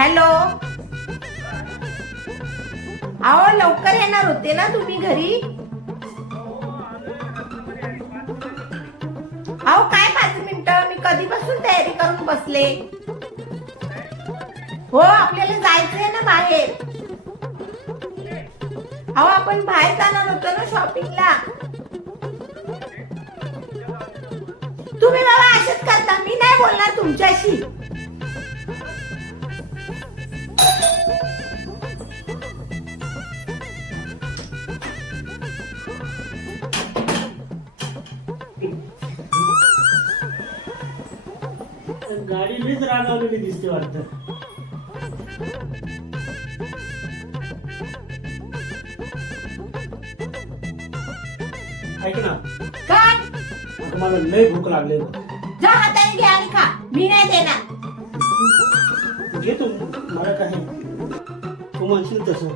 Hello. अहो लवकर येणार होते ना तुम्ही घरी? अहो काय 5 मिनिटं, मी कधीपासून तयारी करून बसले. हो आपल्याला जायचंय ना बाहेर. अहो आपण बाहेर जाणार होतो ना शॉपिंगला. तुम्ही बाबा असेच करता, मी नाही बोलणार तुमच्याशी. गाडी मीच रागवलेली दिसते वाटतं. ऐक ना, काय? आता मला लय भूक लागली. जा हाताने घ्या आणि खा, मी नाही देणार. घे तू, मला काय तू म्हणशील तसं.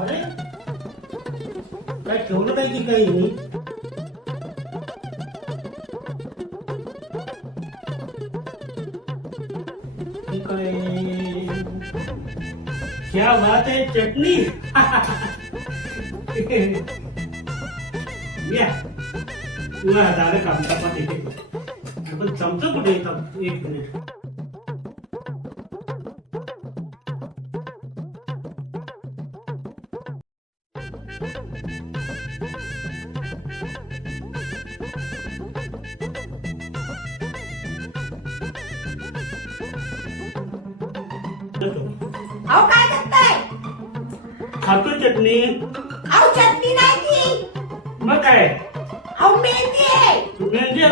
अरे काय ठेवलं काय की काही नाही. क्या बात है, चटणी. या तुला झालं काम चपाती येते पण चमचा कुठे येतात. 1 मिनिट. अहो काय करताय? खातो चटणी. अहो चटणी नाही ती. मग काय अहो मेहंदी आहे. मेहंदी